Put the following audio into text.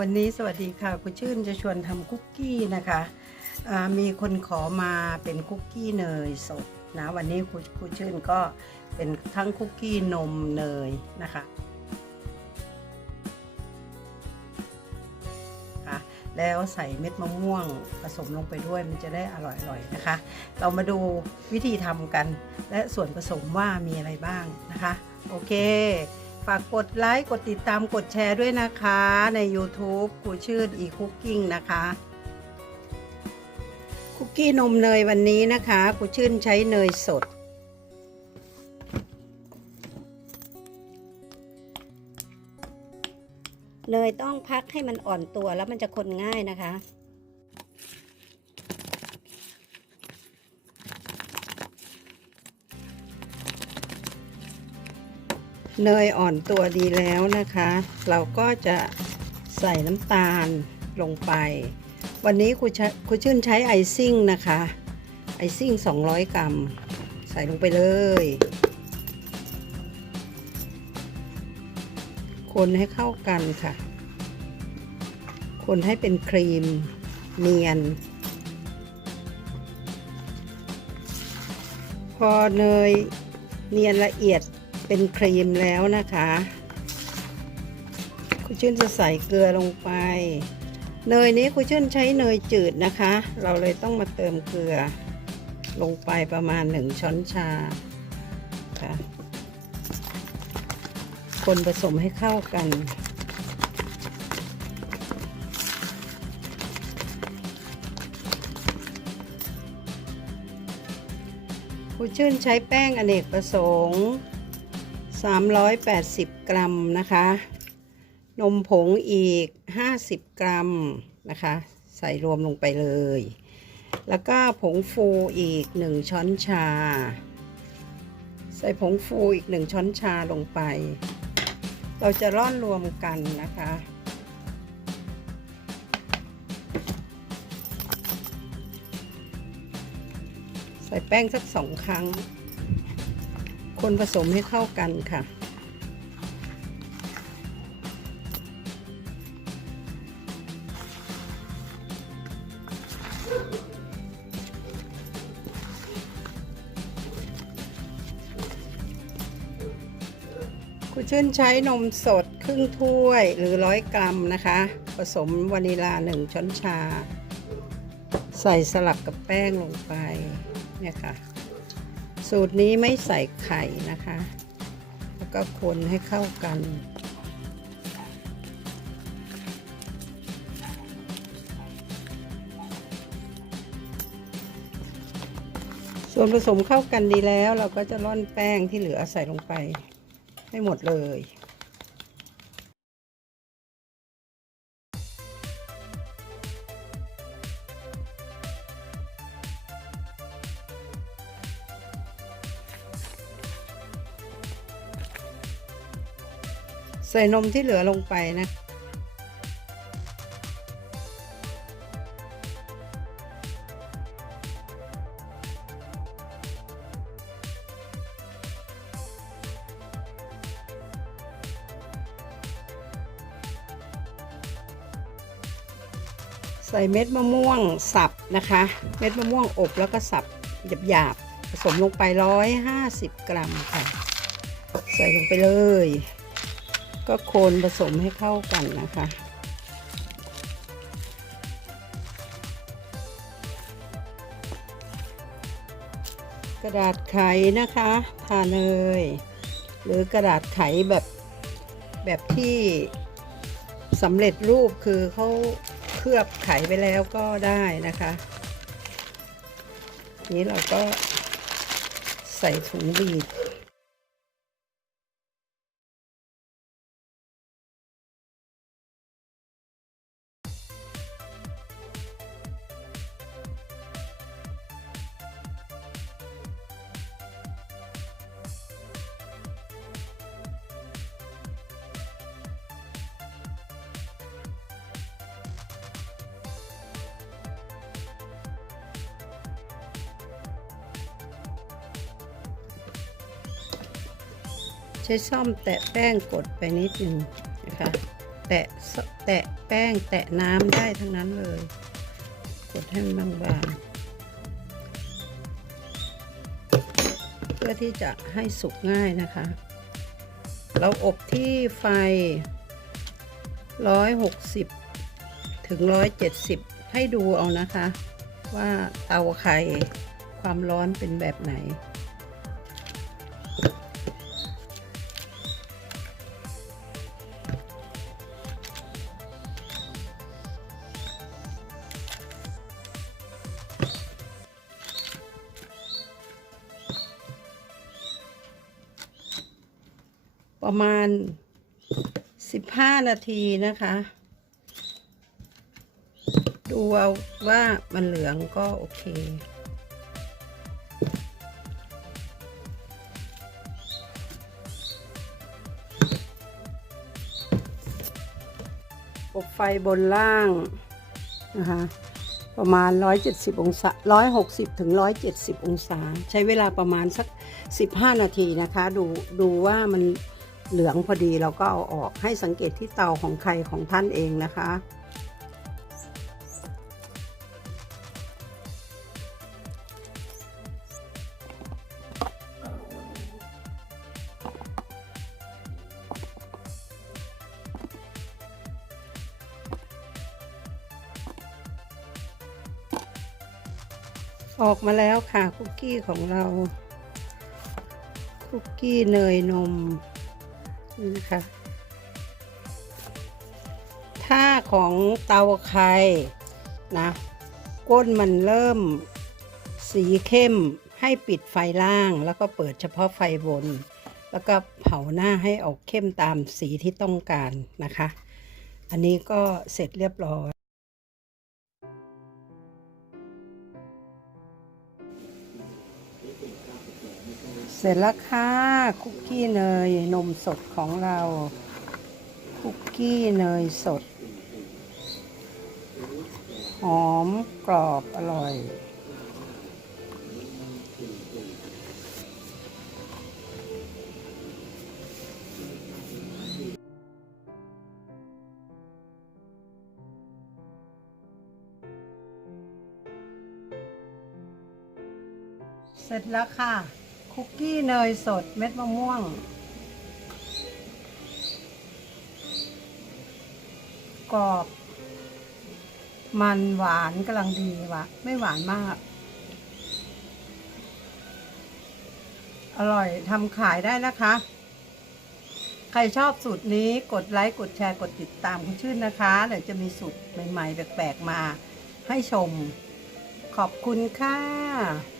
วันนี้สวัสดีค่ะคุณชื่นจะชวนทำคุกกี้นะคะมีคนขอมาเป็นคุกกี้เนยสดนะวันนี้คุณคุณชื่นก็เป็นทั้งคุกกี้นมเนยนะคะค่ะแล้วใส่เม็ดมะม่วงผสมลงไปด้วยมันจะได้อร่อยๆนะคะ เรามาดูวิธีทำกัน และส่วนผสมว่ามีอะไรบ้างนะคะ โอเค ฝากกดไลค์ กดติดตามกดแชร์ด้วยนะคะ ใน YouTube กูชื่นอีคุกกิ้งนะคะคุกกี้นมเนยวันนี้นะคะกูชื่นใช้เนยสด เนยต้องพักให้มันอ่อนตัวแล้วมันจะคนง่ายนะคะ เนยอ่อนตัวดีแล้วนะคะ เราก็จะใส่น้ำตาลลงไป วันนี้ครูชครูชื่นใช้ไอซิ่งนะคะ ไอซิ่ง 200 กรัม ใส่ลงไปเลย คนให้เข้ากันค่ะ คนให้เป็นครีมเนียน พอเนยเนียนละเอียด เป็นครีมแล้วนะคะ คุณชื่นจะใส่เกลือลงไป เนยนี้คุณชื่นใช้เนยจืดนะคะ เราเลยต้องมาเติมเกลือ ลงไปประมาณหนึ่งช้อนชาค่ะคนผสมให้เข้ากันคุณชื่นใช้แป้งอเนกประสงค์ 380 กรัมนะคะ นมผงอีก 50 กรัมนะคะ ใส่รวมลงไปเลย แล้วก็ผงฟูอีก 1 ช้อนชา ใส่ผงฟูอีก 1 ช้อนชาลงไป เราจะร่อนรวมกันนะคะใส่แป้งสักสองครั้ง คนผสมให้เข้ากันค่ะ คุณชื่นใช้นมสดครึ่งถ้วยหรือร้อยกรัมนะคะ ผสมวานิลาหนึ่งช้อนชา ใส่สลับกับแป้งลงไปเนี่ยค่ะ สูตรนี้ไม่ใส่ไข่นะคะ แล้วก็คนให้เข้ากัน ส่วนผสมเข้ากันดีแล้ว เราก็จะร่อนแป้งที่เหลือใส่ลงไปให้หมดเลย ใส่นมที่เหลือลงไปนะใส่เม็ดมะม่วงสับนะคะ เม็ดมะม่วงอบแล้วก็สับหยาบๆผสมลงไป 150 กรัมค่ะ ใส่ลงไปเลย ก็โคนผสมให้เข้ากันนะคะ กระดาษไขนะคะทาเนยหรือกระดาษไขแบบแบบที่สำเร็จรูปคือเขาเคลือบไขไปแล้วก็ได้นะคะ นี้เราก็ใส่ถุงบีบ ใช้ซ่อมแตะแป้งกดไปนิดหนึ่งนะคะ แตะแตะแป้งแตะน้ำได้ทั้งนั้นเลย กดให้มันบางๆ เพื่อที่จะให้สุกง่ายนะคะ เราอบที่ไฟ 160 ถึง 170 ให้ดูเอานะคะ ว่าเตาไข่ความร้อนเป็นแบบไหน ประมาณ15นาทีนะคะ ดูเอาว่ามันเหลืองก็โอเค อบไฟบนล่างนะคะประมาณ 170 องศา 160 ถึง 170 องศา ใช้เวลาประมาณสัก 15 นาทีนะคะ ดู ดูว่ามัน เหลืองพอดีเราก็เอาออกให้สังเกตที่เตาของใครของท่านเองนะคะ ออกมาแล้วค่ะคุกกี้ของเรา คุกกี้เนยนม นี่ค่ะถ้าของเตาไข่นะ ก้นมันเริ่มสีเข้มให้ปิดไฟล่างแล้วก็เปิดเฉพาะไฟบน แล้วก็เผาหน้าให้ออกเข้มตามสีที่ต้องการนะคะ อันนี้ก็เสร็จเรียบร้อย เสร็จแล้วค่ะคุกกี้เนยนมสดของเรา คุกกี้เนยสด หอมกรอบอร่อย เสร็จแล้วค่ะ คุกกี้เนยสดเม็ดมะม่วง กรอบ มันหวานกำลังดีวะไม่หวานมาก อร่อยทำขายได้นะคะ ใครชอบสูตรนี้กดไลค์ กดแชร์ กดติดตามคุณชื่นนะคะ เดี๋ยวจะมีสูตรใหม่ๆ แปลกๆ มาให้ชม ขอบคุณค่ะ